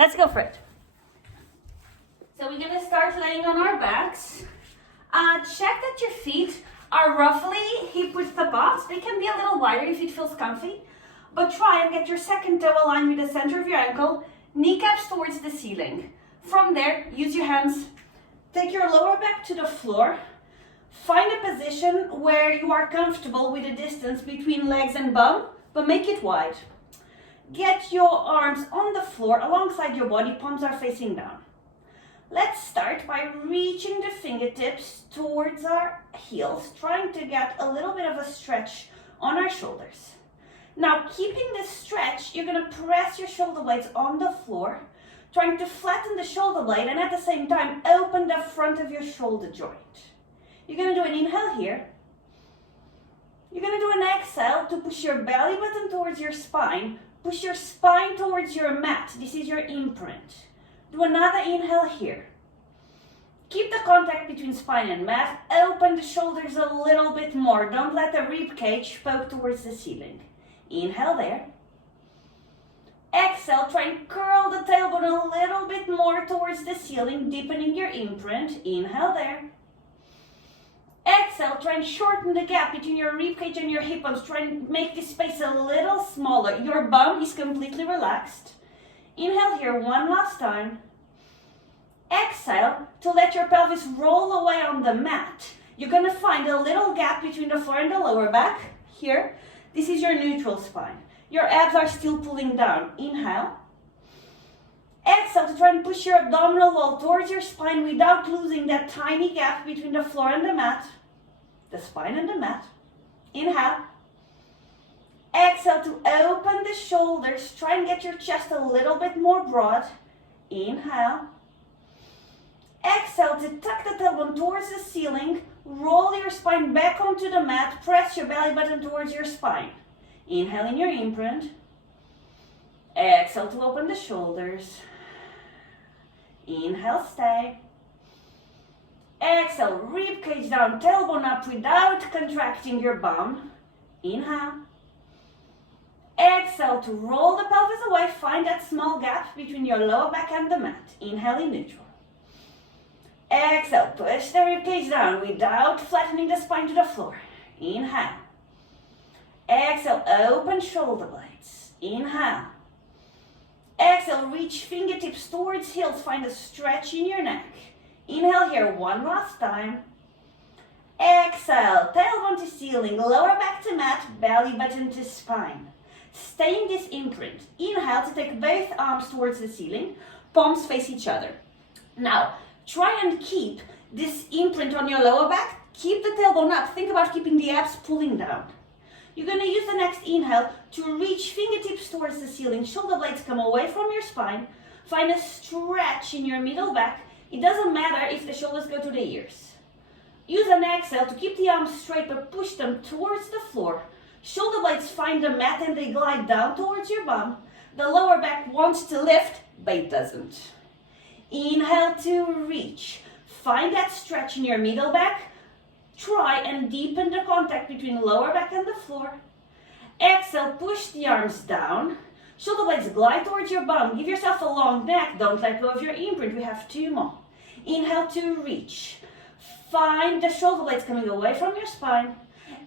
Let's go for it. So we're gonna start laying on our backs. Check that your feet are roughly hip width apart. They can be a little wider if it feels comfy, but try and get your second toe aligned with the center of your ankle, kneecaps towards the ceiling. From there, use your hands. Take your lower back to the floor. Find a position where you are comfortable with the distance between legs and bum, but make it wide. Get your arms on the floor alongside your body, palms are facing down. Let's start by reaching the fingertips towards our heels, trying to get a little bit of a stretch on our shoulders. Now, keeping this stretch, you're going to press your shoulder blades on the floor, trying to flatten the shoulder blade and at the same time open the front of your shoulder joint. You're going to do an inhale here. You're going to do an exhale to push your belly button towards your spine. Push your spine towards your mat. This is your imprint. Do another inhale here. Keep the contact between spine and mat. Open the shoulders a little bit more. Don't let the rib cage poke towards the ceiling. Inhale there. Exhale, try and curl the tailbone a little bit more towards the ceiling, deepening your imprint. Inhale there. Exhale, try and shorten the gap between your rib cage and your hip bones. Try and make this space a little smaller. Your bum is completely relaxed. Inhale here one last time. Exhale to let your pelvis roll away on the mat. You're going to find a little gap between the floor and the lower back. Here, this is your neutral spine. Your abs are still pulling down. Inhale. Exhale to try and push your abdominal wall towards your spine without losing that tiny gap between the floor and the mat. The spine and the mat. Inhale. Exhale to open the shoulders. Try and get your chest a little bit more broad. Inhale. Exhale to tuck the tailbone towards the ceiling. Roll your spine back onto the mat. Press your belly button towards your spine. Inhale in your imprint. Exhale to open the shoulders. Inhale, stay. Exhale, rib cage down, tailbone up without contracting your bum. Inhale. Exhale to roll the pelvis away. Find that small gap between your lower back and the mat. Inhale in neutral. Exhale, push the rib cage down without flattening the spine to the floor. Inhale. Exhale, open shoulder blades. Inhale. Exhale, reach fingertips towards heels. Find a stretch in your neck. Inhale here one last time. Exhale, tailbone to ceiling, lower back to mat, belly button to spine. Stay in this imprint. Inhale to take both arms towards the ceiling, palms face each other. Now, try and keep this imprint on your lower back. Keep the tailbone up. Think about keeping the abs pulling down. You're going to use the next inhale to reach fingertips towards the ceiling. Shoulder blades come away from your spine. Find a stretch in your middle back. It doesn't matter if the shoulders go to the ears. Use an exhale to keep the arms straight but push them towards the floor. Shoulder blades find the mat and they glide down towards your bum. The lower back wants to lift, but it doesn't. Inhale to reach. Find that stretch in your middle back. Try and deepen the contact between the lower back and the floor. Exhale, push the arms down. Shoulder blades glide towards your bum. Give yourself a long neck. Don't let go of your imprint. We have two more. Inhale to reach. Find the shoulder blades coming away from your spine.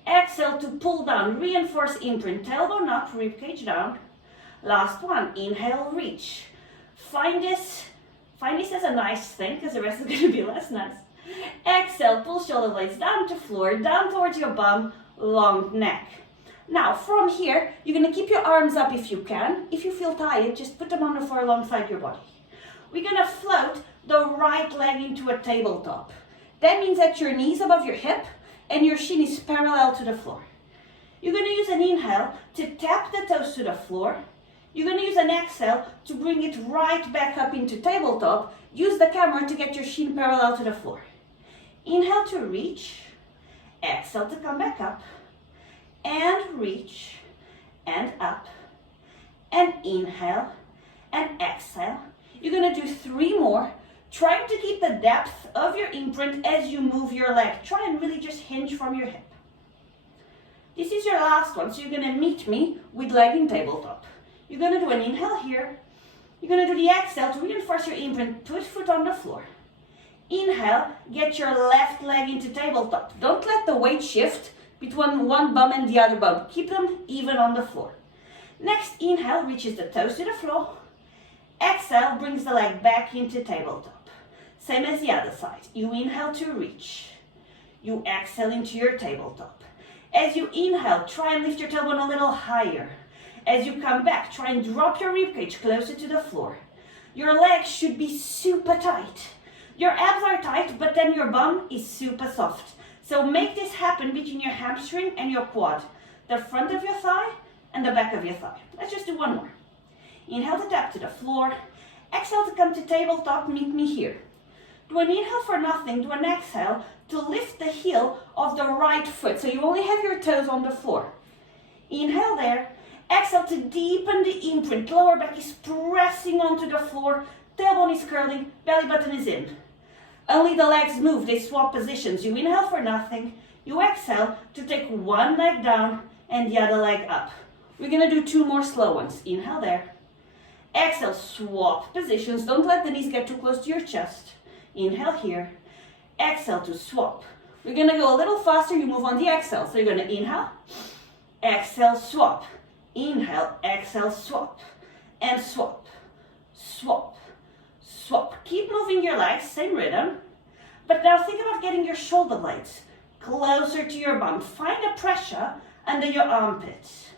Exhale to pull down. Reinforce imprint. Tailbone up, ribcage down. Last one. Inhale, reach. Find this as a nice thing because the rest is going to be less nice. Exhale, pull shoulder blades down to floor, down towards your bum, long neck. Now, from here, you're going to keep your arms up if you can. If you feel tired, just put them on the floor alongside your body. We're going to float the right leg into a tabletop. That means that your knee is above your hip and your shin is parallel to the floor. You're going to use an inhale to tap the toes to the floor. You're going to use an exhale to bring it right back up into tabletop. Use the camera to get your shin parallel to the floor. Inhale to reach. Exhale to come back up. And reach. And up. And inhale. And exhale. You're going to do 3 more. Trying to keep the depth of your imprint as you move your leg. Try and really just hinge from your hip. This is your last one, so you're going to meet me with leg in tabletop. You're going to do an inhale here. You're going to do the exhale to reinforce your imprint. Put foot on the floor. Inhale, get your left leg into tabletop. Don't let the weight shift between one bum and the other bum. Keep them even on the floor. Next, inhale, reaches the toes to the floor. Exhale, brings the leg back into tabletop. Same as the other side. You inhale to reach. You exhale into your tabletop. As you inhale, try and lift your tailbone a little higher. As you come back, try and drop your ribcage closer to the floor. Your legs should be super tight. Your abs are tight, but then your bum is super soft. So make this happen between your hamstring and your quad. The front of your thigh and the back of your thigh. Let's just do one more. Inhale to tap to the floor. Exhale to come to tabletop, meet me here. Do an inhale for nothing, do an exhale to lift the heel of the right foot. So you only have your toes on the floor. Inhale there. Exhale to deepen the imprint. Lower back is pressing onto the floor. Tailbone is curling. Belly button is in. Only the legs move. They swap positions. You inhale for nothing. You exhale to take one leg down and the other leg up. We're going to do two more slow ones. Inhale there. Exhale, swap positions. Don't let the knees get too close to your chest. Inhale here. Exhale to swap. We're going to go a little faster. You move on the exhale. So you're going to inhale. Exhale, swap. Inhale, exhale, swap. And swap. Swap. Swap. Keep moving your legs. Same rhythm. But now think about getting your shoulder blades closer to your bum. Find a pressure under your armpits.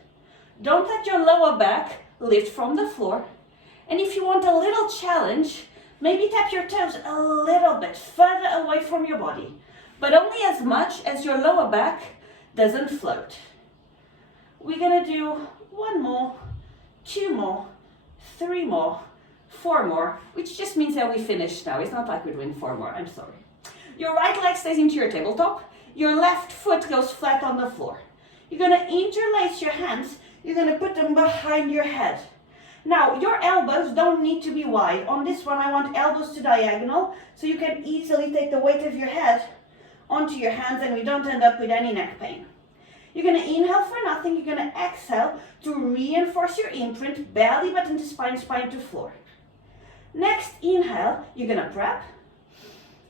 Don't let your lower back lift from the floor. And if you want a little challenge, maybe tap your toes a little bit further away from your body, but only as much as your lower back doesn't float. We're gonna do one more, two more, three more, four more, which just means that we finished now. It's not like we're doing four more, I'm sorry. Your right leg stays into your tabletop. Your left foot goes flat on the floor. You're gonna interlace your hands. You're gonna put them behind your head. Now, your elbows don't need to be wide. On this one, I want elbows to diagonal, so you can easily take the weight of your head onto your hands and we don't end up with any neck pain. You're going to inhale for nothing. You're going to exhale to reinforce your imprint, belly button to spine, spine to floor. Next, inhale, you're going to prep.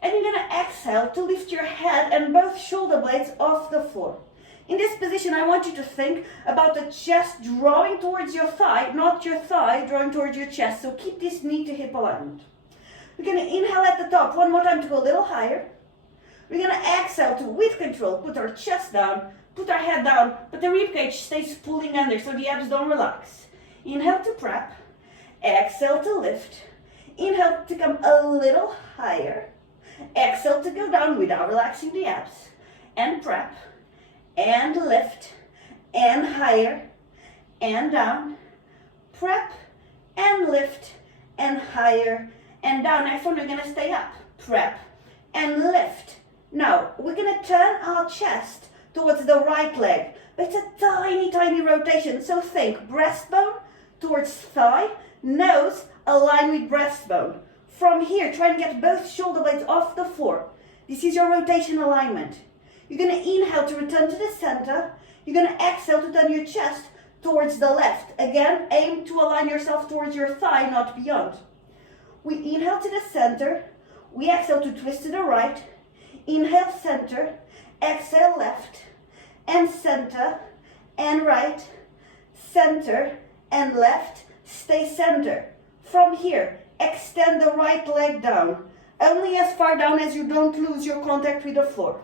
And you're going to exhale to lift your head and both shoulder blades off the floor. In this position, I want you to think about the chest drawing towards your thigh, not your thigh drawing towards your chest. So keep this knee to hip alignment. We're going to inhale at the top. One more time to go a little higher. We're going to exhale to, with control, put our chest down, put our head down, but the ribcage stays pulling under so the abs don't relax. Inhale to prep. Exhale to lift. Inhale to come a little higher. Exhale to go down without relaxing the abs. And prep. And lift, and higher, and down, prep, and lift, and higher, and down. Next one, we're going to stay up, prep, and lift. Now, we're going to turn our chest towards the right leg, but it's a tiny, tiny rotation. So think, breastbone towards thigh, nose align with breastbone. From here, try and get both shoulder blades off the floor. This is your rotation alignment. You're going to inhale to return to the center. You're going to exhale to turn your chest towards the left. Again, aim to align yourself towards your thigh, not beyond. We inhale to the center. We exhale to twist to the right. Inhale, center. Exhale, left. And center. And right. Center and left. Stay center. From here, extend the right leg down. Only as far down as you don't lose your contact with the floor.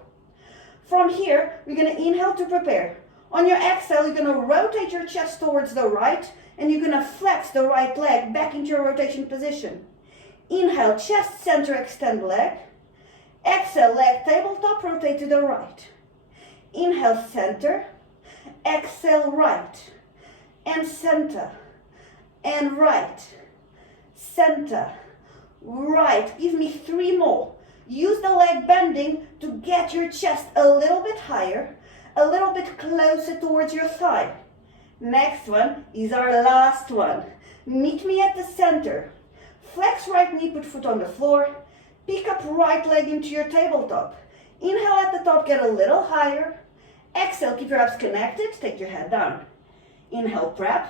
From here, we're going to inhale to prepare. On your exhale, you're going to rotate your chest towards the right, and you're going to flex the right leg back into your rotation position. Inhale, chest, center, extend leg. Exhale, leg tabletop, rotate to the right. Inhale, center. Exhale, right. And center. And right. Center. Right. Give me three more. Use the leg bending to get your chest a little bit higher, a little bit closer towards your thigh. Next one is our last one. Meet me at the center. Flex right knee, put foot on the floor. Pick up right leg into your tabletop. Inhale at the top, get a little higher. Exhale, keep your abs connected, take your head down. Inhale, prep.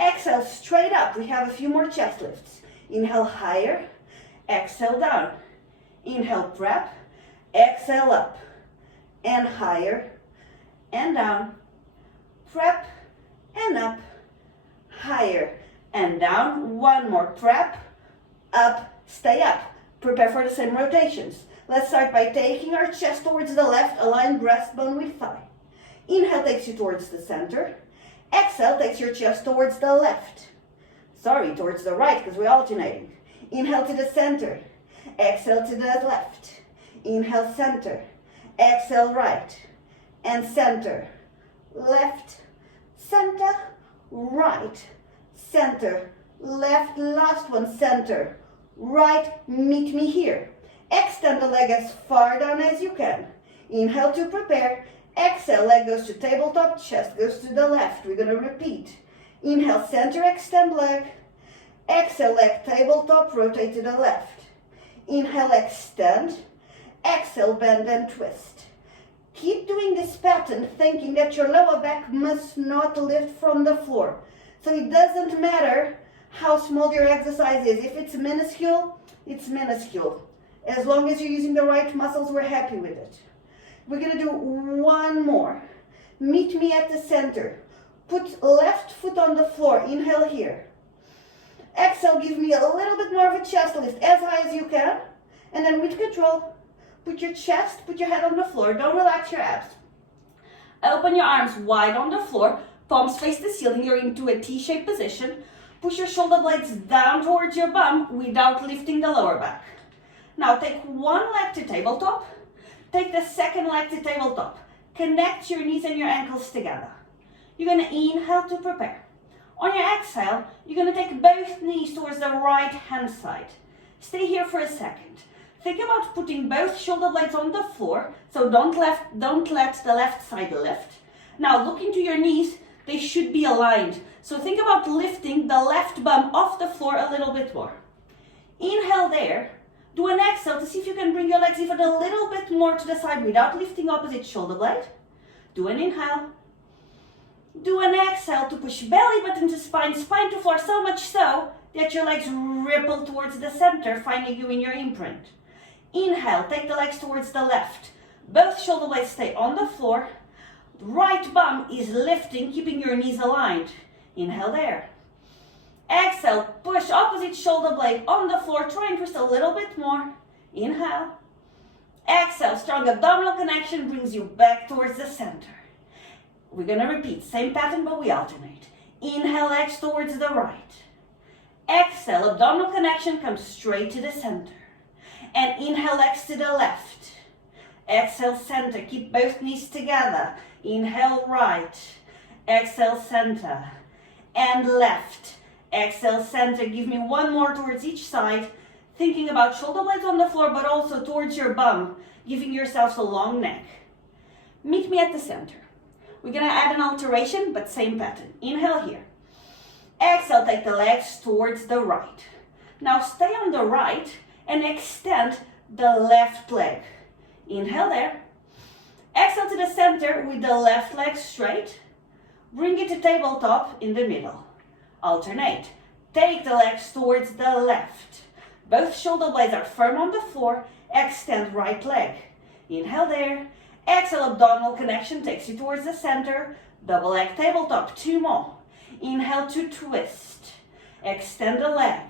Exhale, straight up. We have a few more chest lifts. Inhale, higher. Exhale, down. Inhale, prep. Exhale, up. And higher. And down. Prep. And up. Higher. And down. One more. Prep. Up. Stay up. Prepare for the same rotations. Let's start by taking our chest towards the left. Align breastbone with thigh. Inhale takes you towards the center. Exhale takes your chest towards the left. Sorry, towards the right, because we're alternating. Inhale to the center. Exhale to the left. Inhale, center. Exhale, right. And center. Left. Center. Right. Center. Left. Last one. Center. Right. Meet me here. Extend the leg as far down as you can. Inhale to prepare. Exhale, leg goes to tabletop, chest goes to the left. We're going to repeat. Inhale, center, extend leg. Exhale, leg tabletop, rotate to the left. Inhale, extend. Exhale, bend and twist. Keep doing this pattern, thinking that your lower back must not lift from the floor. So it doesn't matter how small your exercise is. If it's minuscule, it's minuscule. As long as you're using the right muscles, we're happy with it. We're going to do one more. Meet me at the center. Put left foot on the floor. Inhale here. Exhale, give me a little bit more of a chest lift, as high as you can. And then with control, put your chest, put your head on the floor. Don't relax your abs. Open your arms wide on the floor. Palms face the ceiling. You're into a T-shaped position. Push your shoulder blades down towards your bum without lifting the lower back. Now take one leg to tabletop. Take the second leg to tabletop. Connect your knees and your ankles together. You're going to inhale to prepare. On your exhale, you're going to take both knees towards the right hand side. Stay here for a second. Think about putting both shoulder blades on the floor, so don't let the left side lift. Now look into your knees, they should be aligned. So think about lifting the left bum off the floor a little bit more. Inhale there. Do an exhale to see if you can bring your legs even a little bit more to the side without lifting opposite shoulder blade. Do an inhale. Do an exhale to push belly button to spine, spine to floor, so much so that your legs ripple towards the center, finding you in your imprint. Inhale, take the legs towards the left. Both shoulder blades stay on the floor. Right bum is lifting, keeping your knees aligned. Inhale there. Exhale, push opposite shoulder blade on the floor. Try and twist a little bit more. Inhale. Exhale, strong abdominal connection brings you back towards the center. We're going to repeat, same pattern, but we alternate. Inhale, legs towards the right. Exhale, abdominal connection comes straight to the center. And inhale, legs to the left. Exhale, center. Keep both knees together. Inhale, right. Exhale, center. And left. Exhale, center. Give me one more towards each side. Thinking about shoulder blades on the floor, but also towards your bum. Giving yourselves a long neck. Meet me at the center. We're going to add an alteration, but same pattern. Inhale here. Exhale, take the legs towards the right. Now stay on the right and extend the left leg. Inhale there. Exhale to the center with the left leg straight. Bring it to tabletop in the middle. Alternate. Take the legs towards the left. Both shoulder blades are firm on the floor. Extend right leg. Inhale there. Exhale, abdominal connection takes you towards the center. Double leg tabletop. Two more. Inhale to twist. Extend the leg.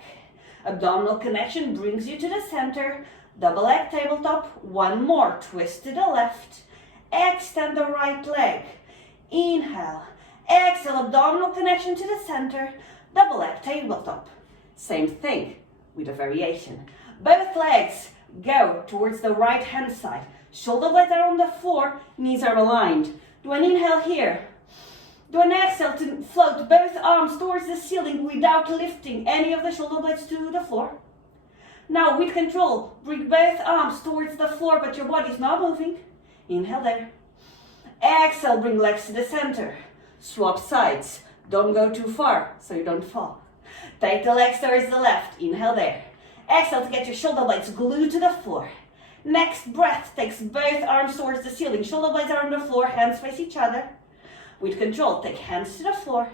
Abdominal connection brings you to the center. Double leg tabletop. One more. Twist to the left. Extend the right leg. Inhale. Exhale, abdominal connection to the center. Double leg tabletop. Same thing with a variation. Both legs go towards the right hand side. Shoulder blades are on the floor, knees are aligned. Do an inhale here. Do an exhale to float both arms towards the ceiling without lifting any of the shoulder blades to the floor. Now with control, bring both arms towards the floor, but your body's not moving. Inhale there. Exhale, bring legs to the center. Swap sides. Don't go too far so you don't fall. Take the legs towards the left. Inhale there. Exhale to get your shoulder blades glued to the floor. Next breath takes both arms towards the ceiling. Shoulder blades are on the floor, hands face each other. With control, take hands to the floor.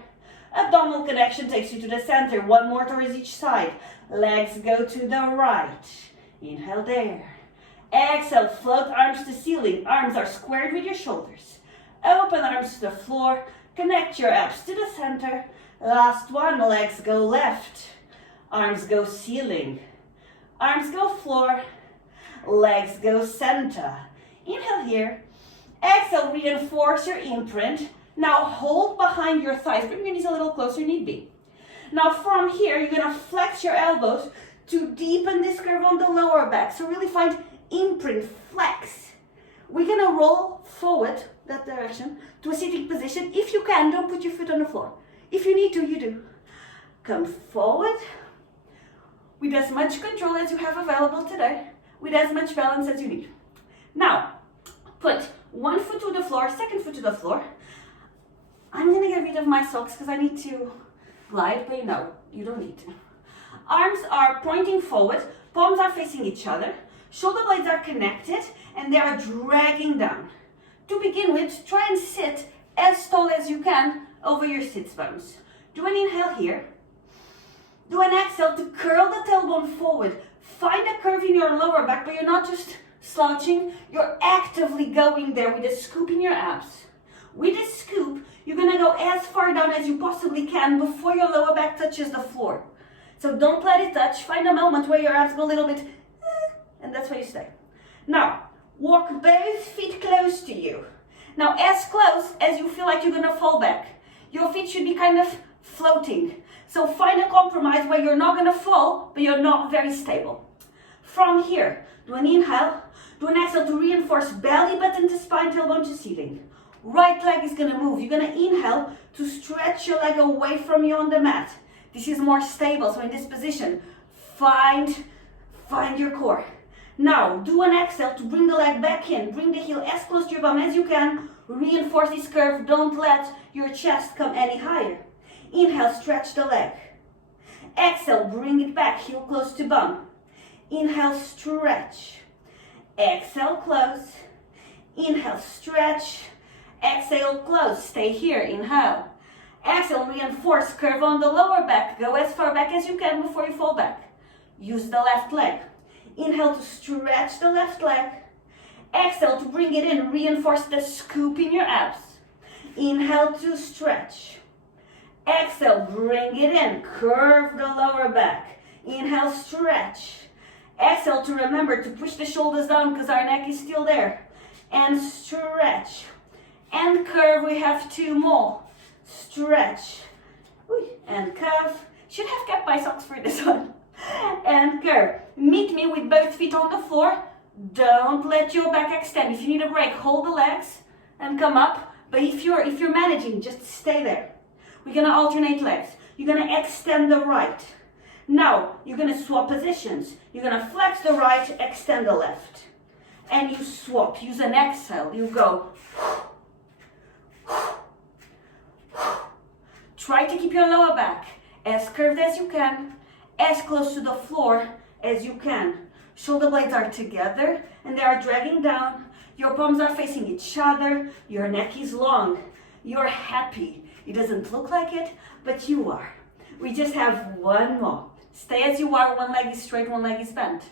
Abdominal connection takes you to the center. One more towards each side. Legs go to the right. Inhale there. Exhale, float arms to ceiling. Arms are squared with your shoulders. Open arms to the floor. Connect your abs to the center. Last one, legs go left. Arms go ceiling. Arms go floor. Legs go center. Inhale here. Exhale, reinforce your imprint. Now hold behind your thighs. Bring your knees a little closer, need be. Now from here, you're going to flex your elbows to deepen this curve on the lower back. So really find imprint, flex. We're going to roll forward, that direction, to a sitting position. If you can, don't put your foot on the floor. If you need to, you do. Come forward with as much control as you have available today, with as much balance as you need. Now, put one foot to the floor, second foot to the floor. I'm going to get rid of my socks because I need to glide, but no, you don't need to. Arms are pointing forward, palms are facing each other, shoulder blades are connected, and they are dragging down. To begin with, try and sit as tall as you can over your sits bones. Do an inhale here. Do an exhale to curl the tailbone forward. Find a curve in your lower back, but you're not just slouching, you're actively going there with a scoop in your abs. With a scoop, you're going to go as far down as you possibly can before your lower back touches the floor. So don't let it touch. Find a moment where your abs go a little bit, and that's where you stay. Now, walk both feet close to you. Now, as close as you feel like you're going to fall back. Your feet should be kind of floating. So find a compromise where you're not going to fall, but you're not very stable. From here, do an inhale, do an exhale to reinforce belly button to spine, tailbone to ceiling. Right leg is going to move. You're going to inhale to stretch your leg away from you on the mat. This is more stable. So in this position, find your core. Now, do an exhale to bring the leg back in. Bring the heel as close to your bum as you can. Reinforce this curve. Don't let your chest come any higher. Inhale, stretch the leg. Exhale, bring it back. Heel close to bum. Inhale, stretch. Exhale, close. Inhale, stretch. Exhale, close. Stay here. Inhale. Exhale, reinforce. Curve on the lower back. Go as far back as you can before you fall back. Use the left leg. Inhale to stretch the left leg. Exhale to bring it in. Reinforce the scoop in your abs. Inhale to stretch. Exhale, bring it in. Curve the lower back. Inhale, stretch. Exhale to remember to push the shoulders down because our neck is still there. And stretch. And curve, we have two more. Stretch. And curve. Should have kept my socks for this one. And curve. Meet me with both feet on the floor. Don't let your back extend. If you need a break, hold the legs and come up. But if you're managing, just stay there. We're going to alternate legs. You're going to extend the right. Now, you're going to swap positions. You're going to flex the right, extend the left. And you swap. Use an exhale. You go. Try to keep your lower back as curved as you can, as close to the floor as you can. Shoulder blades are together and they are dragging down. Your palms are facing each other. Your neck is long. You're happy. It doesn't look like it, but you are. We just have one more. Stay as you are. One leg is straight, one leg is bent.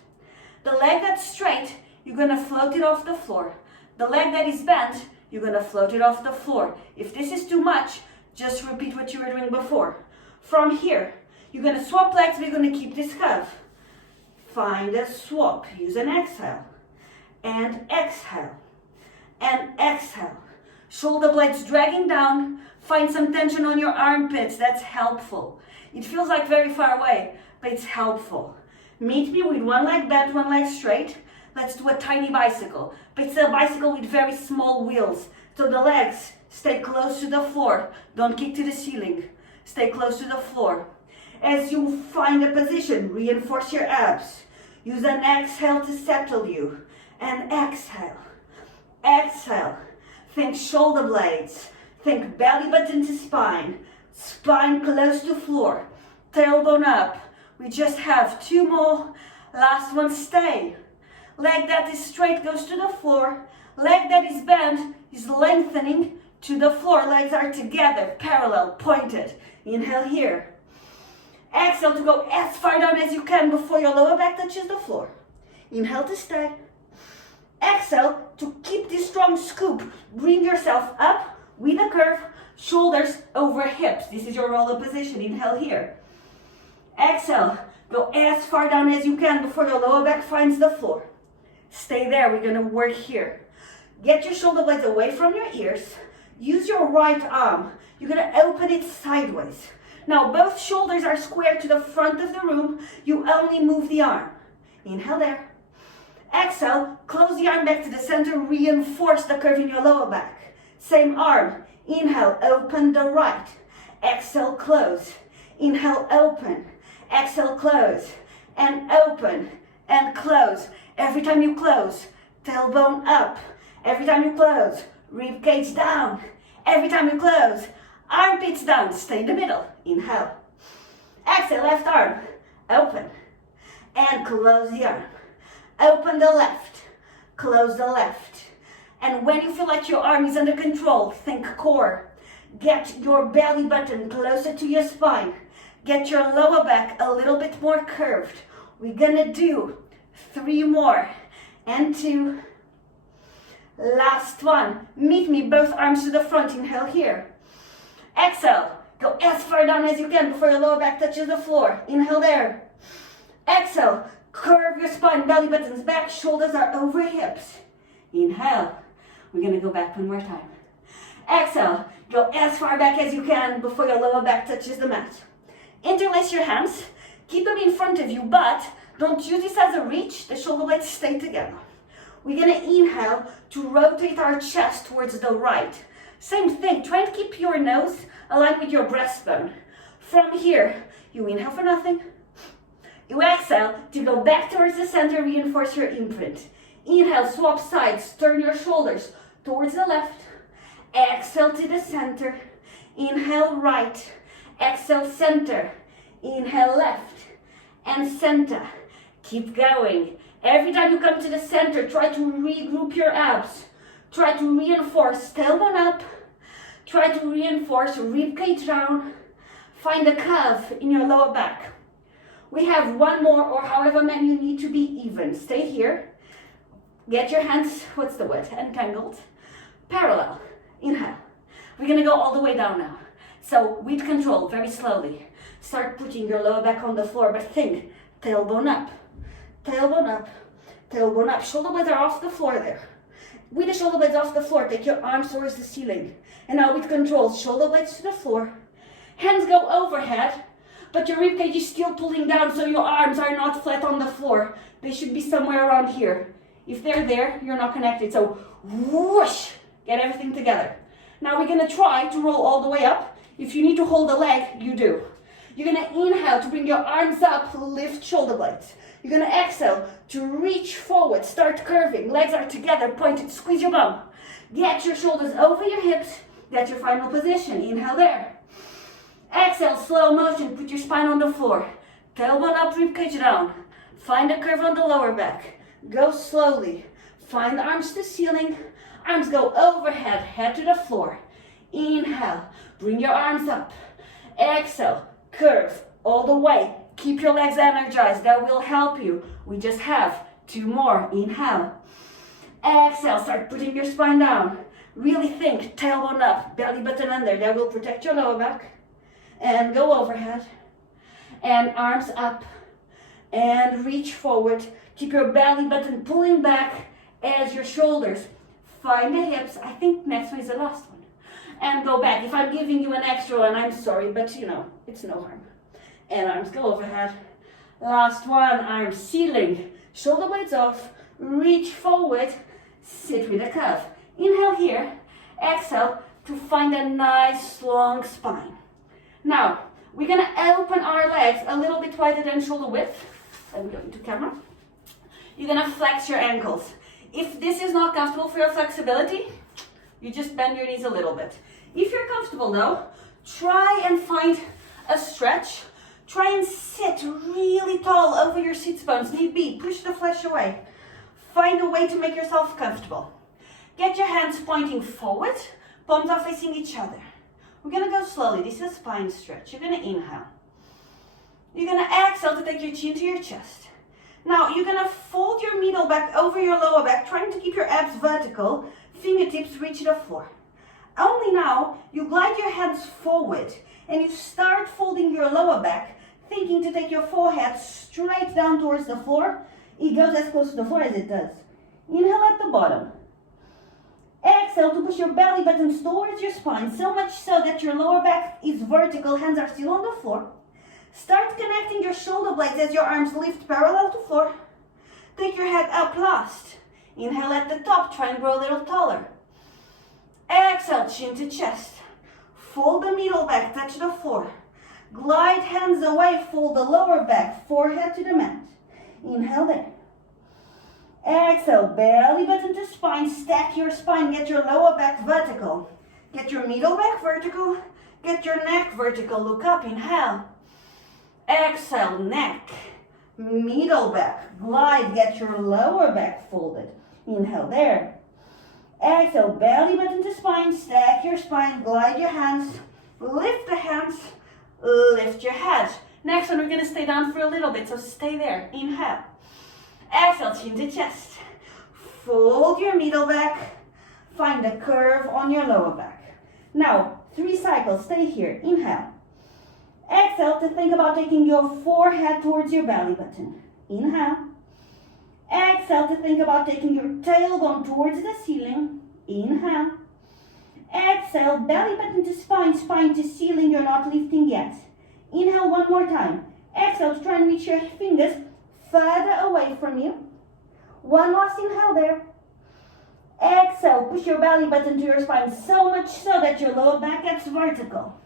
The leg that's straight, you're going to float it off the floor. The leg that is bent, you're going to float it off the floor. If this is too much, just repeat what you were doing before. From here, you're going to swap legs, but you're going to keep this curve. Find a swap. Use an exhale. And exhale. And exhale. Shoulder blades dragging down. Find some tension on your armpits. That's helpful. It feels like very far away, but it's helpful. Meet me with one leg bent, one leg straight. Let's do a tiny bicycle. But it's a bicycle with very small wheels. So the legs stay close to the floor. Don't kick to the ceiling. Stay close to the floor. As you find a position, reinforce your abs. Use an exhale to settle you. And exhale. Exhale. Think shoulder blades. Think belly button to spine. Spine close to floor. Tailbone up. We just have two more. Last one, stay. Leg that is straight goes to the floor. Leg that is bent is lengthening to the floor. Legs are together, parallel, pointed. Inhale here. Exhale to go as far down as you can before your lower back touches the floor. Inhale to stay. Exhale to keep this strong scoop. Bring yourself up with a curve, shoulders over hips. This is your roll-up position. Inhale here. Exhale, go as far down as you can before your lower back finds the floor. Stay there. We're gonna work here. Get your shoulder blades away from your ears. Use your right arm. You're gonna open it sideways. Now both shoulders are square to the front of the room. You only move the arm. Inhale there. Exhale, close the arm back to the center, reinforce the curve in your lower back. Same arm. Inhale, open the right. Exhale, close. Inhale, open. Exhale, close. And open and close. Every time you close, tailbone up. Every time you close, rib cage down. Every time you close, armpits down. Stay in the middle. Inhale. Exhale, left arm. Open. And close the arm. Open the left, close the left. And when you feel like your arm is under control, think core. Get your belly button closer to your spine. Get your lower back a little bit more curved. We're gonna do 3 more. And 2. Last one. Meet me, both arms to the front. Inhale here. Exhale, go as far down as you can before your lower back touches the floor. Inhale there. Exhale. Curve your spine, belly buttons back, shoulders are over hips. Inhale. We're going to go back one more time. Exhale. Go as far back as you can before your lower back touches the mat. Interlace your hands. Keep them in front of you, but don't use this as a reach. The shoulder blades stay together. We're going to inhale to rotate our chest towards the right. Same thing. Try and keep your nose aligned with your breastbone. From here, you inhale for nothing. You exhale to go back towards the center, reinforce your imprint. Inhale, swap sides, turn your shoulders towards the left. Exhale to the center. Inhale, right. Exhale, center. Inhale, left. And center. Keep going. Every time you come to the center, try to regroup your abs. Try to reinforce tailbone up. Try to reinforce rib cage down. Find a curve in your lower back. We have 1 more, or however many you need to be even. Stay here. Get your hands, entangled. Parallel. Inhale. We're going to go all the way down now. So with control, very slowly. Start putting your lower back on the floor, but think, tailbone up. Tailbone up. Tailbone up. Shoulder blades are off the floor there. With the shoulder blades off the floor, take your arms towards the ceiling. And now with control, shoulder blades to the floor. Hands go overhead. But your ribcage is still pulling down, so your arms are not flat on the floor. They should be somewhere around here. If they're there, you're not connected. So whoosh, get everything together. Now we're gonna try to roll all the way up. If you need to hold a leg, you do. You're gonna inhale to bring your arms up, lift shoulder blades. You're gonna exhale to reach forward, start curving. Legs are together, pointed, squeeze your bum. Get your shoulders over your hips. That's your final position. Inhale there. Exhale, slow motion, put your spine on the floor. Tailbone up, ribcage down. Find a curve on the lower back. Go slowly. Find the arms to the ceiling. Arms go overhead, head to the floor. Inhale, bring your arms up. Exhale, curve all the way. Keep your legs energized, that will help you. We just have 2 more. Inhale. Exhale, start putting your spine down. Really think, tailbone up, belly button under. That will protect your lower back. And go overhead. And arms up. And reach forward. Keep your belly button pulling back as your shoulders find the hips. I think next one is the last one. And go back. If I'm giving you an extra one, I'm sorry, but you know, it's no harm. And arms go overhead. Last one, arms ceiling. Shoulder blades off. Reach forward. Sit with a curve. Inhale here. Exhale to find a nice long spine. Now, we're going to open our legs a little bit wider than shoulder width. Let me go into camera. You're going to flex your ankles. If this is not comfortable for your flexibility, you just bend your knees a little bit. If you're comfortable though, try and find a stretch. Try and sit really tall over your seat bones. Need be, push the flesh away. Find a way to make yourself comfortable. Get your hands pointing forward, palms are facing each other. We're gonna go slowly. This is a spine stretch. You're gonna inhale. You're gonna exhale to take your chin to your chest. Now, you're gonna fold your middle back over your lower back, trying to keep your abs vertical, fingertips reach the floor. Only now, you glide your hands forward, and you start folding your lower back, thinking to take your forehead straight down towards the floor. It goes as close to the floor as it does. Inhale at the bottom. Exhale to push your belly button towards your spine, so much so that your lower back is vertical, hands are still on the floor. Start connecting your shoulder blades as your arms lift parallel to floor. Take your head up last. Inhale at the top, try and grow a little taller. Exhale, chin to chest. Fold the middle back, touch the floor. Glide hands away, fold the lower back, forehead to the mat. Inhale there. Exhale, belly button to spine, stack your spine, get your lower back vertical. Get your middle back vertical, get your neck vertical, look up, inhale. Exhale, neck, middle back, glide, get your lower back folded. Inhale there. Exhale, belly button to spine, stack your spine, glide your hands, lift the hands, lift your head. Next one, we're gonna stay down for a little bit, so stay there. Inhale. Exhale, chin to chest. Fold your middle back, find a curve on your lower back. Now, 3 cycles, stay here. Inhale. Exhale to think about taking your forehead towards your belly button. Inhale. Exhale to think about taking your tailbone towards the ceiling. Inhale. Exhale, belly button to spine, spine to ceiling, you're not lifting yet. Inhale one more time. Exhale to try and reach your fingers further away from you. One last inhale there. Exhale, push your belly button to your spine so much so that your lower back gets vertical.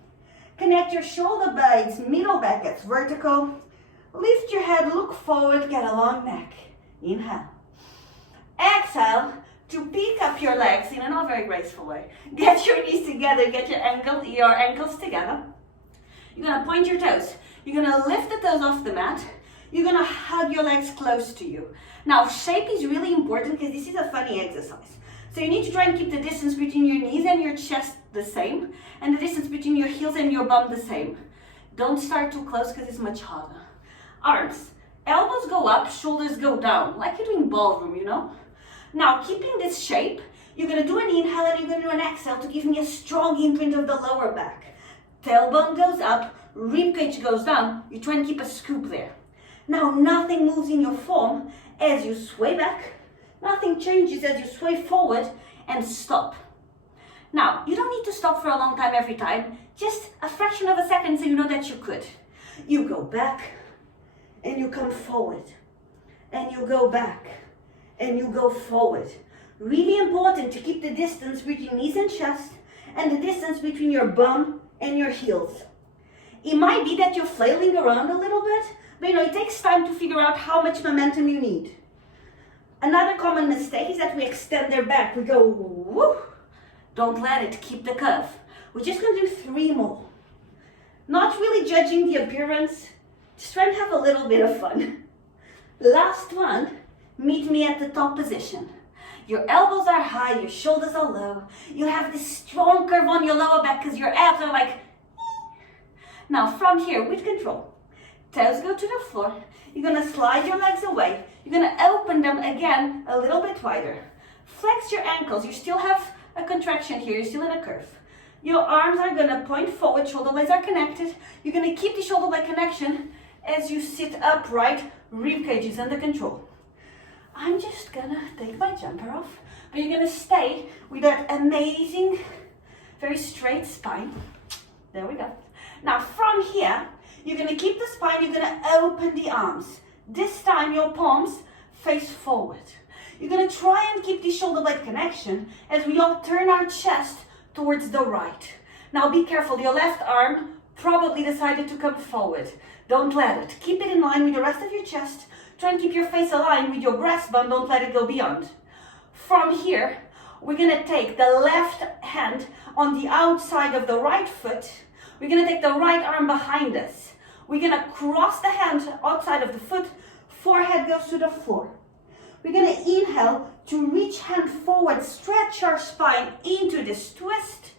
Connect your shoulder blades, middle back gets vertical. Lift your head, look forward, get a long neck. Inhale. Exhale to pick up your legs in a not very graceful way. Get your knees together, get your ankles together. You're gonna point your toes. You're gonna lift the toes off the mat. You're gonna hug your legs close to you. Now, shape is really important because this is a funny exercise. So you need to try and keep the distance between your knees and your chest the same, and the distance between your heels and your bum the same. Don't start too close because it's much harder. Arms. Elbows go up, shoulders go down, like you're doing ballroom, you know? Now, keeping this shape, you're gonna do an inhale and you're gonna do an exhale to give me a strong imprint of the lower back. Tailbone goes up, ribcage goes down, you try and keep a scoop there. Now, nothing moves in your form as you sway back, nothing changes as you sway forward and stop. Now, you don't need to stop for a long time every time, just a fraction of a second so you know that you could. You go back, and you come forward, and you go back, and you go forward. Really important to keep the distance between knees and chest, and the distance between your bum and your heels. It might be that you're flailing around a little bit, but you know, it takes time to figure out how much momentum you need. Another common mistake is that we extend their back. We go, woo! Don't let it, keep the curve. We're just gonna do 3 more. Not really judging the appearance, just try and have a little bit of fun. Last one, meet me at the top position. Your elbows are high, your shoulders are low. You have this strong curve on your lower back because your abs are like, now from here, with control, toes go to the floor. You're gonna slide your legs away. You're gonna open them again a little bit wider. Flex your ankles. You still have a contraction here, you're still in a curve. Your arms are gonna point forward, shoulder blades are connected. You're gonna keep the shoulder blade connection as you sit upright, rib cage is under control. I'm just gonna take my jumper off, but you're gonna stay with that amazing, very straight spine. There we go. Now from here, you're gonna keep the spine, you're gonna open the arms. This time your palms face forward. You're gonna try and keep the shoulder blade connection as we all turn our chest towards the right. Now be careful, your left arm probably decided to come forward. Don't let it. Keep it in line with the rest of your chest. Try and keep your face aligned with your breastbone, don't let it go beyond. From here, we're gonna take the left hand on the outside of the right foot. We're gonna take the right arm behind us. We're gonna cross the hand outside of the foot, forehead goes to the floor. We're gonna inhale to reach hand forward, stretch our spine into this twist.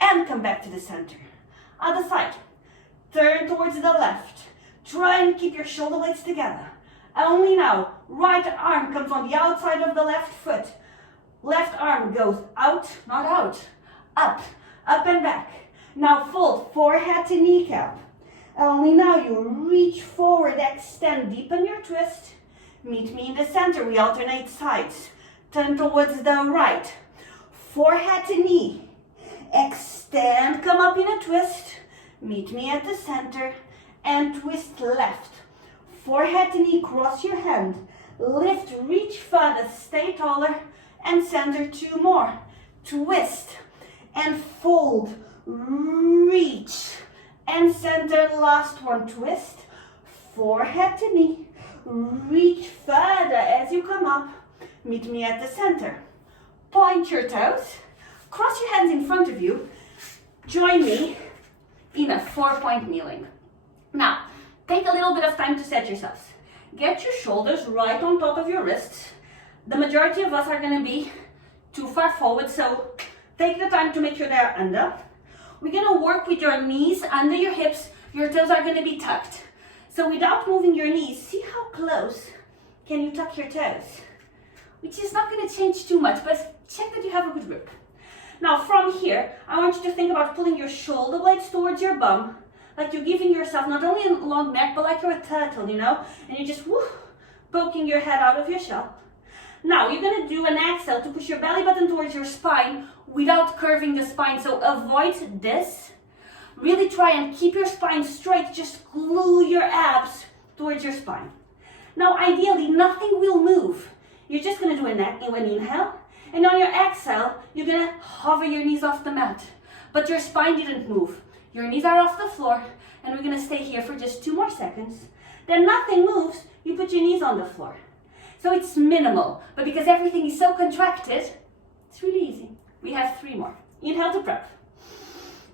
and come back to the center. Other side. Turn towards the left. Try and keep your shoulder blades together. Only now, right arm comes on the outside of the left foot. Left arm goes out, not out. Up, up and back. Now fold forehead to kneecap. Only now you reach forward, extend, deepen your twist. Meet me in the center, we alternate sides. Turn towards the right. Forehead to knee. Extend, come up in a twist. Meet me at the center and twist left. Forehead to knee, cross your hand. Lift, reach further, stay taller and center. Two more. Twist and fold, reach and center. Last one, twist, forehead to knee. Reach further as you come up. Meet me at the center. Point your toes. Cross your hands in front of you. Join me in a 4-point kneeling. Now, take a little bit of time to set yourselves. Get your shoulders right on top of your wrists. The majority of us are going to be too far forward, so take the time to make sure they're under. We're going to work with your knees under your hips. Your toes are going to be tucked. So without moving your knees, see how close can you tuck your toes? Which is not going to change too much, but check that you have a good grip. Now from here, I want you to think about pulling your shoulder blades towards your bum, like you're giving yourself not only a long neck, but like you're a turtle, you know? And you're just poking your head out of your shell. Now you're going to do an exhale to push your belly button towards your spine without curving the spine. So avoid this. Really try and keep your spine straight. Just glue your abs towards your spine. Now ideally, nothing will move. You're just going to do an inhale. And on your exhale, you're going to hover your knees off the mat. But your spine didn't move. Your knees are off the floor. And we're going to stay here for just 2 more seconds. Then nothing moves. You put your knees on the floor. So it's minimal. But because everything is so contracted, it's really easy. We have 3 more. Inhale to prep.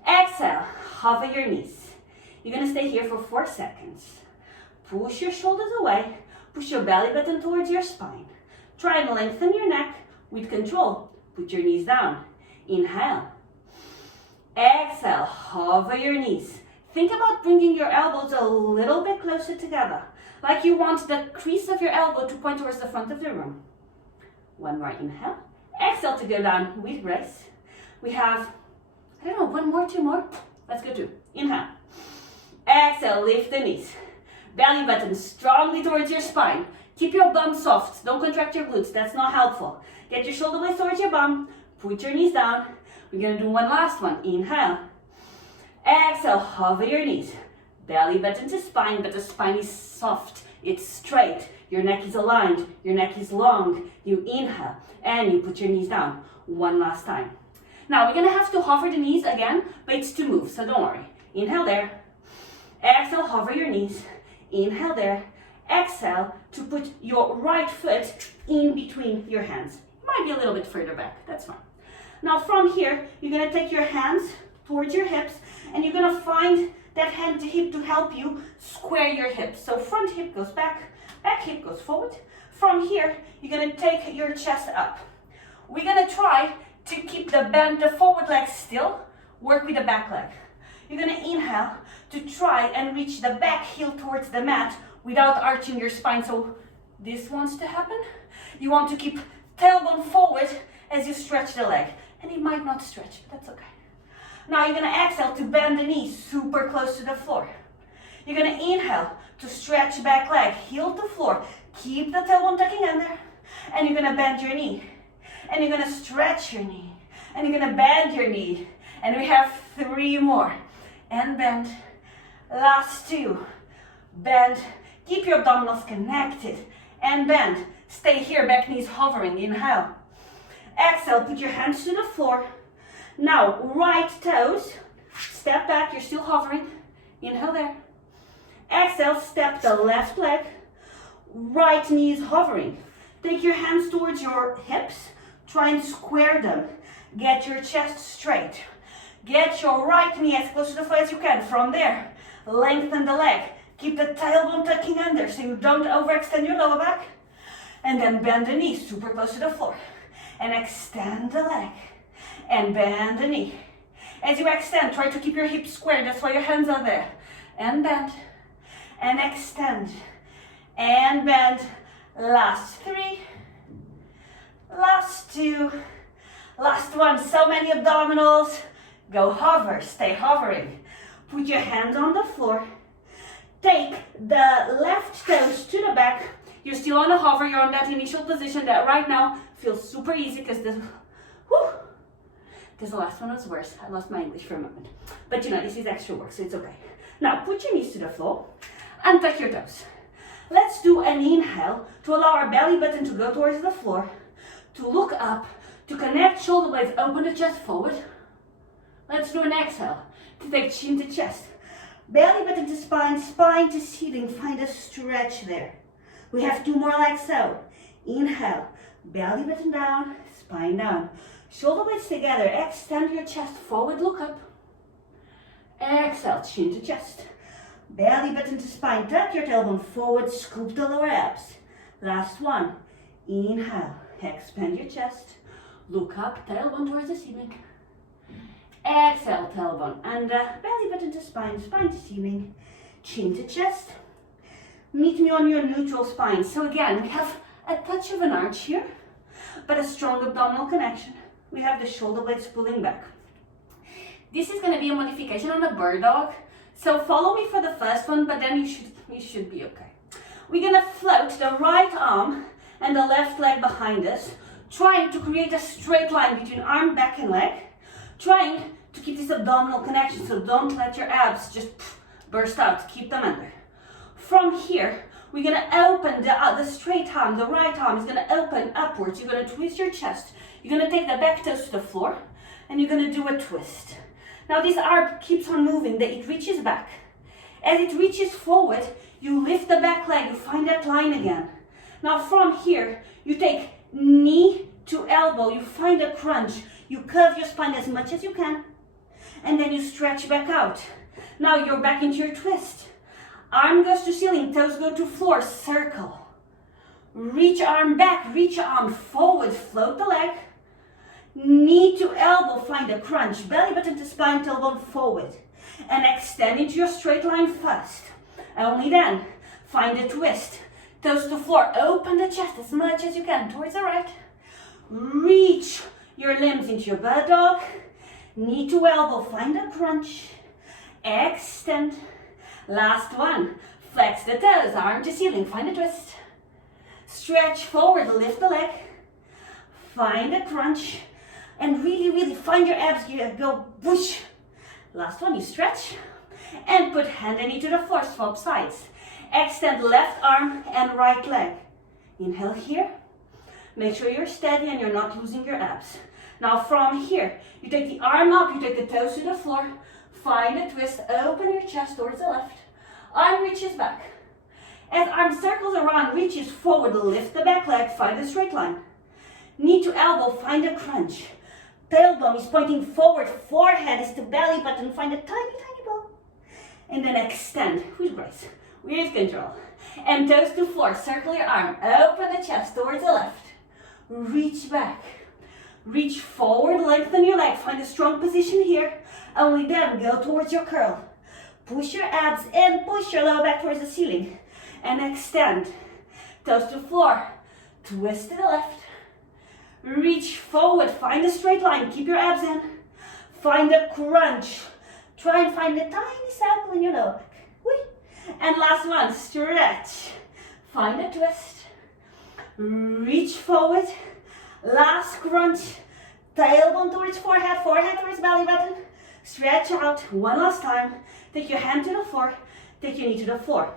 Exhale. Hover your knees. You're going to stay here for 4 seconds. Push your shoulders away. Push your belly button towards your spine. Try and lengthen your neck with control. Put your knees down. Inhale. Exhale. Hover your knees. Think about bringing your elbows a little bit closer together. Like you want the crease of your elbow to point towards the front of the room. 1 more inhale. Exhale to go down with grace. We have, 1 more, 2 more. Let's go 2. Inhale. Exhale, lift the knees. Belly button strongly towards your spine. Keep your bum soft. Don't contract your glutes. That's not helpful. Get your shoulder blades towards your bum. Put your knees down. We're going to do one last one. Inhale. Exhale, hover your knees. Belly button to spine, but the spine is soft. It's straight. Your neck is aligned. Your neck is long. You inhale and you put your knees down. One last time. Now we're going to have to hover the knees again, but it's to move, so don't worry. Inhale there. Exhale, hover your knees. Inhale there. Exhale to put your right foot in between your hands. It might be a little bit further back. That's fine. Now from here, you're going to take your hands towards your hips and you're going to find that hand to hip to help you square your hips. So front hip goes back, back hip goes forward. From here, you're going to take your chest up. We're going to try to keep the forward leg still. Work with the back leg. You're going to inhale to try and reach the back heel towards the mat without arching your spine. So this wants to happen. You want to keep tailbone forward as you stretch the leg. And it might not stretch, but that's okay. Now you're going to exhale to bend the knees super close to the floor. You're going to inhale to stretch back leg, heel to floor. Keep the tailbone tucking under. And you're going to bend your knee. And you're going to stretch your knee. And you're going to bend your knee. And we have 3 more. And bend. Last 2. Bend. Keep your abdominals connected. And bend. Stay here, back knees hovering. Inhale. Exhale, put your hands to the floor. Now, right toes. Step back, you're still hovering. Inhale there. Exhale, step the left leg. Right knee is hovering. Take your hands towards your hips. Try and square them. Get your chest straight. Get your right knee as close to the floor as you can. From there, lengthen the leg. Keep the tailbone tucking under so you don't overextend your lower back. And then bend the knee super close to the floor. And extend the leg. And bend the knee. As you extend, try to keep your hips square. That's why your hands are there. And bend. And extend. And bend. Last 3. Last 2. Last 1. So many abdominals. Go hover. Stay hovering. Put your hands on the floor. Take the left toes to the back. You're still on a hover. You're on that initial position that right now feels super easy because the last one was worse. I lost my English for a moment. But you know, this is extra work, so it's okay. Now, put your knees to the floor and touch your toes. Let's do an inhale to allow our belly button to go towards the floor, to look up, to connect shoulder blades, open the chest forward. Let's do an exhale to take chin to chest. Belly button to spine, spine to ceiling. Find a stretch there. We have 2 more like so. Inhale, belly button down, spine down. Shoulder blades together, extend your chest forward, look up. Exhale, chin to chest. Belly button to spine, tuck your tailbone forward, scoop the lower abs. Last one. Inhale, expand your chest. Look up, tailbone towards the ceiling. Exhale, tailbone and belly button to spine, spine to ceiling, chin to chest. Meet me on your neutral spine. So again, we have a touch of an arch here, but a strong abdominal connection. We have the shoulder blades pulling back. This is going to be a modification on a bird dog. So follow me for the first one, but then you should be okay. We're going to float the right arm and the left leg behind us, trying to create a straight line between arm, back, and leg. Trying to keep this abdominal connection, so don't let your abs just burst out. Keep them under. From here, we're going to open the straight arm. The right arm is going to open upwards. You're going to twist your chest. You're going to take the back toes to the floor, and you're going to do a twist. Now this arm keeps on moving. It reaches back. As it reaches forward, you lift the back leg. You find that line again. Now from here, you take knee to elbow. You find a crunch. You curve your spine as much as you can. And then you stretch back out. Now you're back into your twist. Arm goes to ceiling, toes go to floor, circle. Reach arm back, reach arm forward, float the leg. Knee to elbow, find a crunch. Belly button to spine, tailbone forward. And extend into your straight line first. Only then, find a twist. Toes to floor, open the chest as much as you can towards the right. Reach your limbs into your bird dog. Knee to elbow, find a crunch. Extend. Last one. Flex the toes, arm to ceiling, find a twist. Stretch forward, lift the leg. Find a crunch. And really find your abs. You go whoosh. Last one, you stretch. And put hand and knee to the floor, swap sides. Extend left arm and right leg. Inhale here. Make sure you're steady and you're not losing your abs. Now from here, you take the arm up, you take the toes to the floor, find a twist, open your chest towards the left. Arm reaches back. As arm circles around, reaches forward, lift the back leg, find a straight line. Knee to elbow, find a crunch. Tailbone is pointing forward, forehead is to belly button, find a tiny ball. And then extend, with grace, with control. And toes to floor, circle your arm, open the chest towards the left. Reach back. Reach forward, lengthen your leg, find a strong position here. Only then go towards your curl. Push your abs in, push your lower back towards the ceiling. And extend. Toes to floor. Twist to the left. Reach forward, find a straight line, keep your abs in. Find a crunch. Try and find a tiny circle in your lower back. Whee. And last one, stretch. Find a twist. Reach forward. Last crunch. Tailbone towards forehead, forehead towards belly button. Stretch out. One last time. Take your hand to the floor. Take your knee to the floor.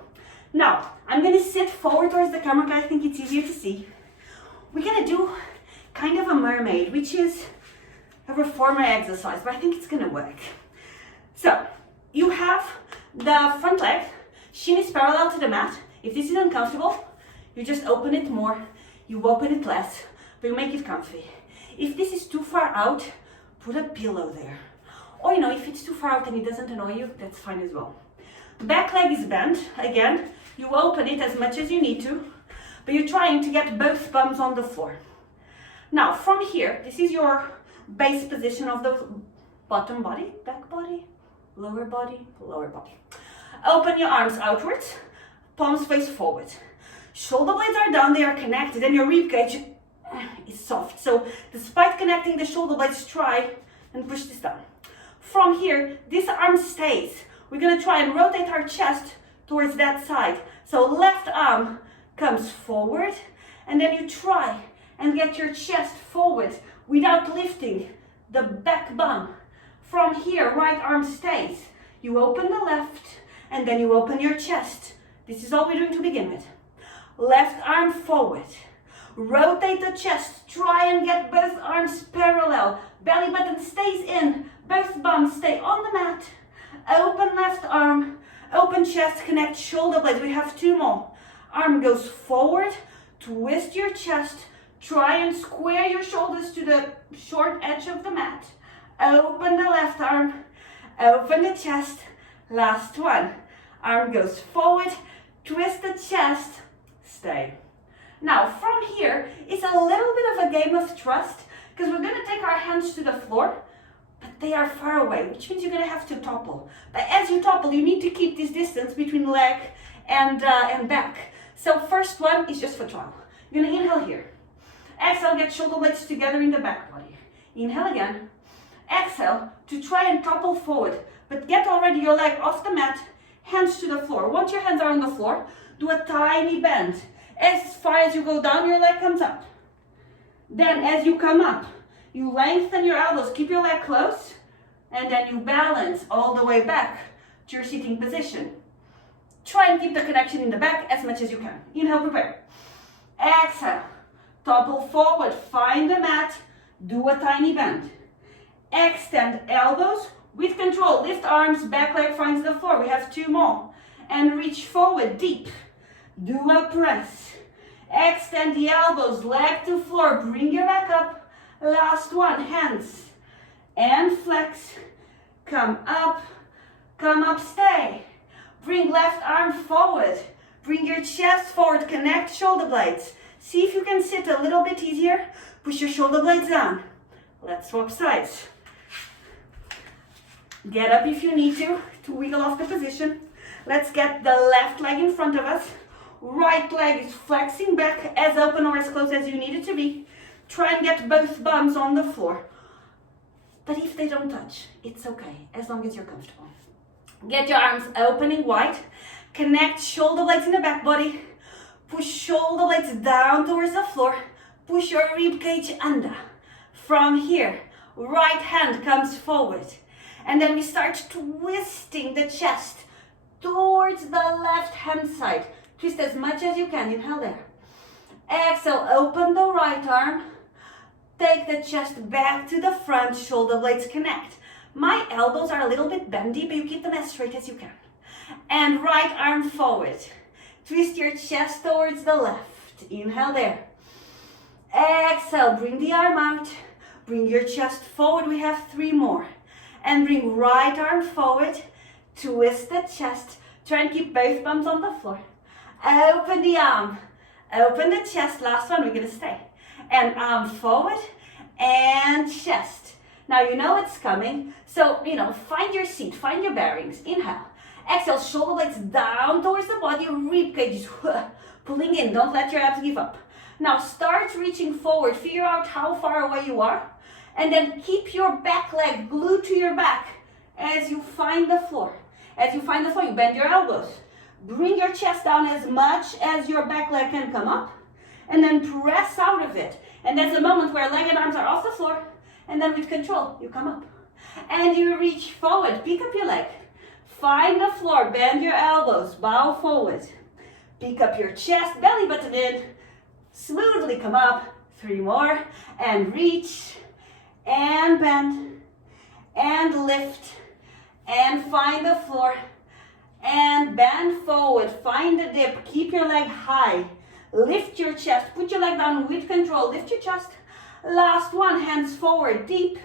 Now, I'm going to sit forward towards the camera because I think it's easier to see. We're going to do kind of a mermaid, which is a reformer exercise, but I think it's going to work. So, you have the front leg. Shin is parallel to the mat. If this is uncomfortable, you just open it more. You open it less, but you make it comfy. If this is too far out, put a pillow there. Or if it's too far out and it doesn't annoy you, that's fine as well. Back leg is bent. Again, you open it as much as you need to, but you're trying to get both bums on the floor. Now, from here, this is your base position of the bottom body, back body, lower body, lower body. Open your arms outwards, palms face forward. Shoulder blades are down, they are connected, and your rib cage is soft. So despite connecting the shoulder blades, try and push this down. From here, this arm stays. We're gonna try and rotate our chest towards that side. So left arm comes forward, and then you try and get your chest forward without lifting the back bum. From here, right arm stays. You open the left, and then you open your chest. This is all we're doing to begin with. Left arm forward. Rotate the chest. Try and get both arms parallel. Belly button stays in. Both bums stay on the mat. Open left arm. Open chest. Connect shoulder blades. We have 2 more. Arm goes forward. Twist your chest. Try and square your shoulders to the short edge of the mat. Open the left arm. Open the chest. Last one. Arm goes forward. Twist the chest. Stay. Now from here, it's a little bit of a game of trust because we're going to take our hands to the floor, but they are far away, which means you're going to have to topple. But as you topple, you need to keep this distance between leg and back. So first one is just for trial. You're going to inhale here. Exhale, get shoulder blades together in the back body. Inhale again. Exhale to try and topple forward, but get already your leg off the mat, hands to the floor. Once your hands are on the floor, do a tiny bend. As far as you go down, your leg comes up. Then as you come up, you lengthen your elbows, keep your leg close, and then you balance all the way back to your sitting position. Try and keep the connection in the back as much as you can. Inhale, prepare. Exhale, topple forward, find the mat, do a tiny bend. Extend elbows with control, lift arms, back leg finds the floor. We have 2 more. And reach forward, deep. Do a press. Extend the elbows, leg to floor, bring your back up. Last one, hands. And flex. Come up, stay. Bring left arm forward. Bring your chest forward, connect shoulder blades. See if you can sit a little bit easier. Push your shoulder blades down. Let's swap sides. Get up if you need to wiggle off the position. Let's get the left leg in front of us. Right leg is flexing back as open or as close as you need it to be. Try and get both bums on the floor. But if they don't touch, it's okay, as long as you're comfortable. Get your arms opening wide. Connect shoulder blades in the back body. Push shoulder blades down towards the floor. Push your rib cage under. From here, right hand comes forward. And then we start twisting the chest towards the left hand side. Twist as much as you can. Inhale there. Exhale, open the right arm. Take the chest back to the front. Shoulder blades connect. My elbows are a little bit bendy, but you keep them as straight as you can. And right arm forward. Twist your chest towards the left. Inhale there. Exhale, bring the arm out. Bring your chest forward. We have 3 more. And bring right arm forward. Twist the chest. Try and keep both bums on the floor. Open the arm. Open the chest. Last one, we're going to stay. And arm forward and chest. Now you know it's coming. So, find your seat. Find your bearings. Inhale. Exhale, shoulder blades down towards the body. Rib cage is pulling in. Don't let your abs give up. Now start reaching forward. Figure out how far away you are. And then keep your back leg glued to your back as you find the floor. As you find the floor, you bend your elbows. Bring your chest down as much as your back leg can come up. And then press out of it. And there's a moment where leg and arms are off the floor. And then with control, you come up. And you reach forward. Pick up your leg. Find the floor. Bend your elbows. Bow forward. Pick up your chest. Belly button in. Smoothly come up. 3 more. And reach. And bend. And lift. And find the floor. And bend forward. Find the dip. Keep your leg high. Lift your chest. Put your leg down with control. Lift your chest. Last one. Hands forward. Deep.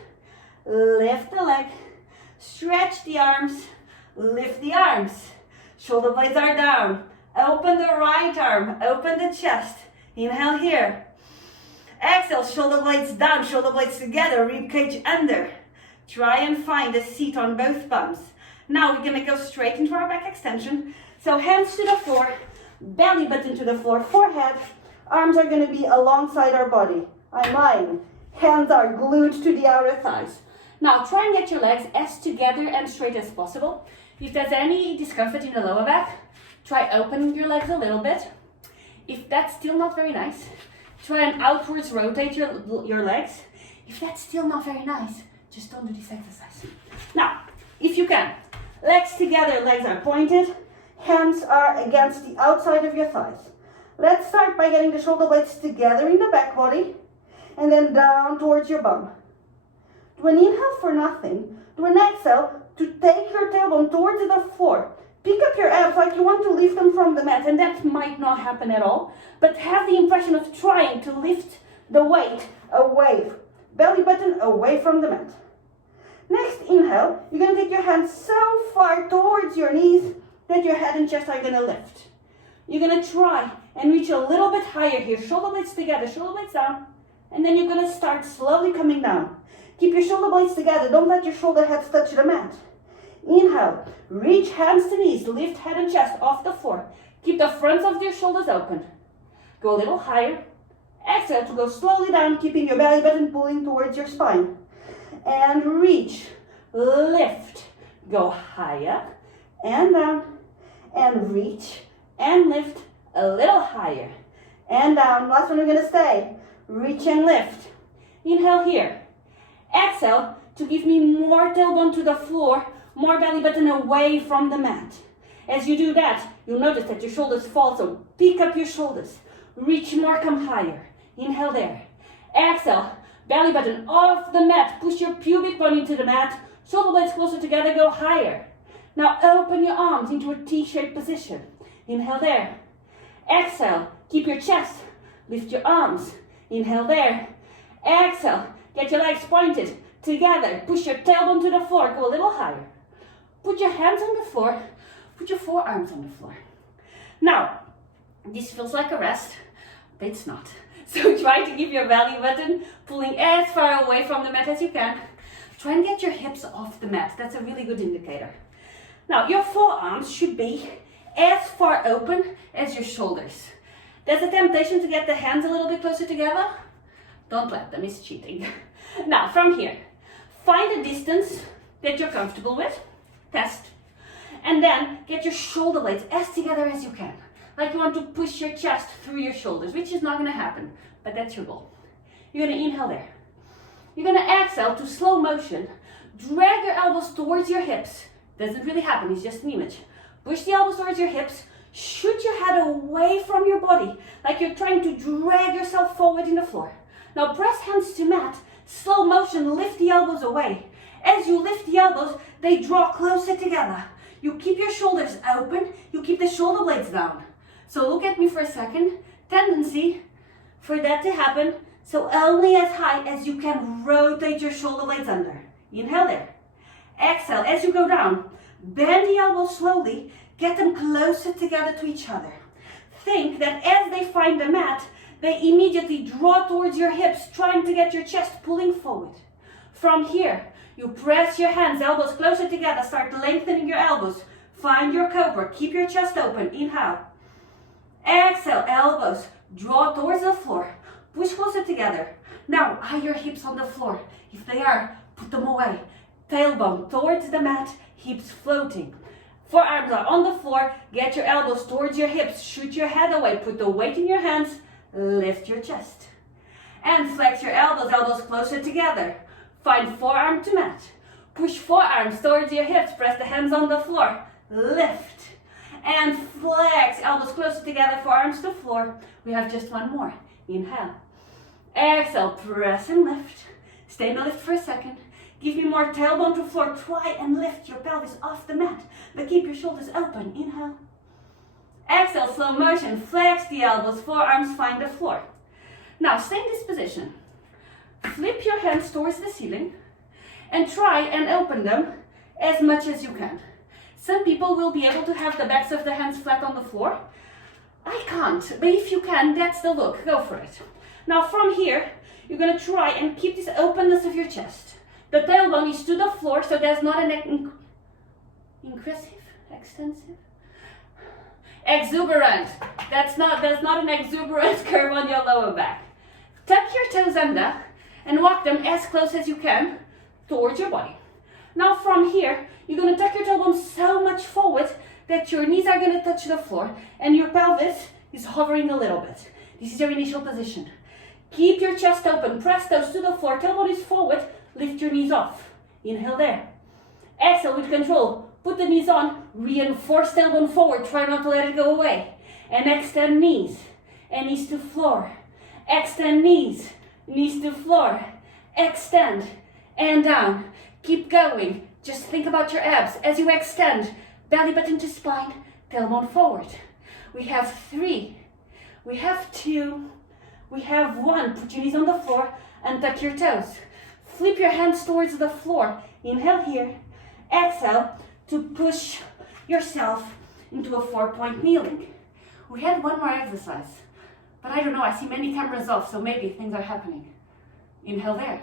Lift the leg. Stretch the arms. Lift the arms. Shoulder blades are down. Open the right arm. Open the chest. Inhale here. Exhale. Shoulder blades down. Shoulder blades together. Rib cage under. Try and find a seat on both bums. Now we're gonna go straight into our back extension. So hands to the floor, belly button to the floor, forehead. Arms are gonna be alongside our body. I'm lying. Hands are glued to the outer thighs. Now try and get your legs as together and straight as possible. If there's any discomfort in the lower back, try opening your legs a little bit. If that's still not very nice, try and outwards rotate your legs. If that's still not very nice, just don't do this exercise. Now, if you can, legs together, legs are pointed, hands are against the outside of your thighs. Let's start by getting the shoulder blades together in the back body and then down towards your bum. Do an inhale for nothing. Do an exhale to take your tailbone towards the floor. Pick up your abs like you want to lift them from the mat, and that might not happen at all, but have the impression of trying to lift the weight away, belly button away from the mat. Next inhale, you're going to take your hands so far towards your knees that your head and chest are going to lift. You're going to try and reach a little bit higher here, shoulder blades together, shoulder blades down, and then you're going to start slowly coming down. Keep your shoulder blades together, don't let your shoulder heads touch the mat. Inhale, reach hands to knees, lift head and chest off the floor. Keep the fronts of your shoulders open. Go a little higher. Exhale to go slowly down, keeping your belly button pulling towards your spine. And reach, lift, go higher and down, and reach and lift a little higher and down. Last one, we're gonna stay. Reach and lift. Inhale here. Exhale to give me more tailbone to the floor, more belly button away from the mat. As you do that, you'll notice that your shoulders fall, so pick up your shoulders. Reach more, come higher. Inhale there. Exhale, belly button off the mat. Push your pubic bone into the mat. Shoulder blades closer together, go higher. Now open your arms into a T-shaped position. Inhale there. Exhale, keep your chest. Lift your arms. Inhale there. Exhale, get your legs pointed together. Push your tailbone to the floor, go a little higher. Put your hands on the floor, put your forearms on the floor. Now, this feels like a rest, but it's not. So try to keep your belly button pulling as far away from the mat as you can. Try and get your hips off the mat. That's a really good indicator. Now, your forearms should be as far open as your shoulders. There's a temptation to get the hands a little bit closer together. Don't let them, it's cheating. Now, from here, find a distance that you're comfortable with. Test. And then get your shoulder blades as together as you can. Like you want to push your chest through your shoulders, which is not going to happen, but that's your goal. You're going to inhale there. You're going to exhale to slow motion. Drag your elbows towards your hips. Doesn't really happen, it's just an image. Push the elbows towards your hips. Shoot your head away from your body, like you're trying to drag yourself forward in the floor. Now press hands to mat. Slow motion, lift the elbows away. As you lift the elbows, they draw closer together. You keep your shoulders open, you keep the shoulder blades down. So look at me for a second. Tendency for that to happen, so only as high as you can rotate your shoulder blades under. Inhale there. Exhale, as you go down, bend the elbows slowly, get them closer together to each other. Think that as they find the mat, they immediately draw towards your hips, trying to get your chest pulling forward. From here, you press your hands, elbows closer together, start lengthening your elbows. Find your cobra, keep your chest open, inhale. Exhale, elbows, draw towards the floor, push closer together. Now, are your hips on the floor? If they are, put them away. Tailbone towards the mat, hips floating. Forearms are on the floor, get your elbows towards your hips, shoot your head away, put the weight in your hands, lift your chest. And flex your elbows, elbows closer together. Find forearm to mat. Push forearms towards your hips, press the hands on the floor, lift. And flex, elbows closer together, forearms to floor. We have just one more. Inhale. Exhale, press and lift. Stay in the lift for a second. Give me more tailbone to floor. Try and lift your pelvis off the mat, but keep your shoulders open. Inhale. Exhale, slow motion. Flex the elbows, forearms find the floor. Now, stay in this position. Flip your hands towards the ceiling and try and open them as much as you can. Some people will be able to have the backs of the hands flat on the floor. I can't, but if you can, that's the look. Go for it. Now from here, you're going to try and keep this openness of your chest. The tailbone is to the floor, so there's not an extensive, exuberant. There's not an exuberant curve on your lower back. Tuck your toes under and walk them as close as you can towards your body. Now from here, you're going to tuck your tailbone so much forward that your knees are going to touch the floor and your pelvis is hovering a little bit. This is your initial position. Keep your chest open, press toes to the floor, tailbone is forward, lift your knees off. Inhale there. Exhale with control. Put the knees on, reinforce tailbone forward, try not to let it go away. And extend knees, and knees to floor. Extend knees, knees to floor. Extend, and down. Keep going. Just think about your abs. As you extend, belly button to spine, tailbone forward. We have 3. We have 2. We have 1. Put your knees on the floor and tuck your toes. Flip your hands towards the floor. Inhale here. Exhale to push yourself into a 4-point kneeling. We had one more exercise, but I don't know, I see many cameras off, so maybe things are happening. Inhale there.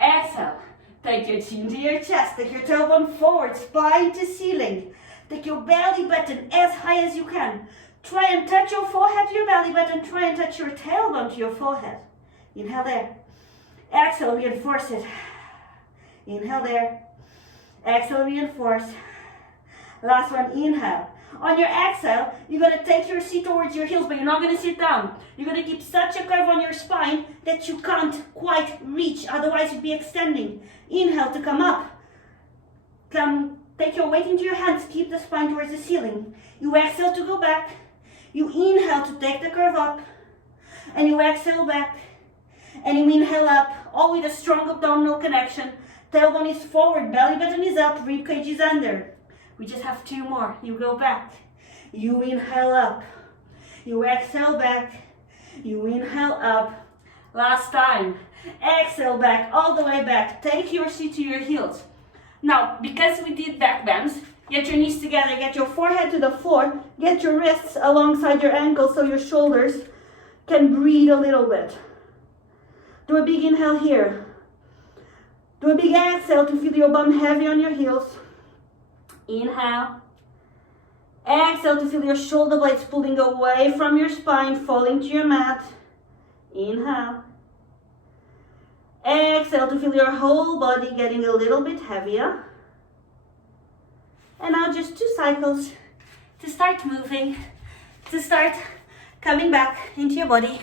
Exhale. Take your chin to your chest. Take your tailbone forward, spine to ceiling. Take your belly button as high as you can. Try and touch your forehead to your belly button. Try and touch your tailbone to your forehead. Inhale there. Exhale, reinforce it. Inhale there. Exhale, reinforce. Last one, inhale. On your exhale, you're going to take your seat towards your heels, but you're not going to sit down. You're going to keep such a curve on your spine that you can't quite reach, otherwise you'd be extending. Inhale to come up. Take your weight into your hands, keep the spine towards the ceiling. You exhale to go back. You inhale to take the curve up. And you exhale back. And you inhale up, all with a strong abdominal connection. Tailbone is forward, belly button is up, rib cage is under. We just have 2 more. You go back. You inhale up. You exhale back. You inhale up. Last time. Exhale back, all the way back. Take your seat to your heels. Now, because we did back bends, get your knees together, get your forehead to the floor, get your wrists alongside your ankles so your shoulders can breathe a little bit. Do a big inhale here. Do a big exhale to feel your bum heavy on your heels. Inhale. Exhale to feel your shoulder blades pulling away from your spine, falling to your mat. Inhale. Exhale to feel your whole body getting a little bit heavier. And now just 2 cycles to start moving, to start coming back into your body.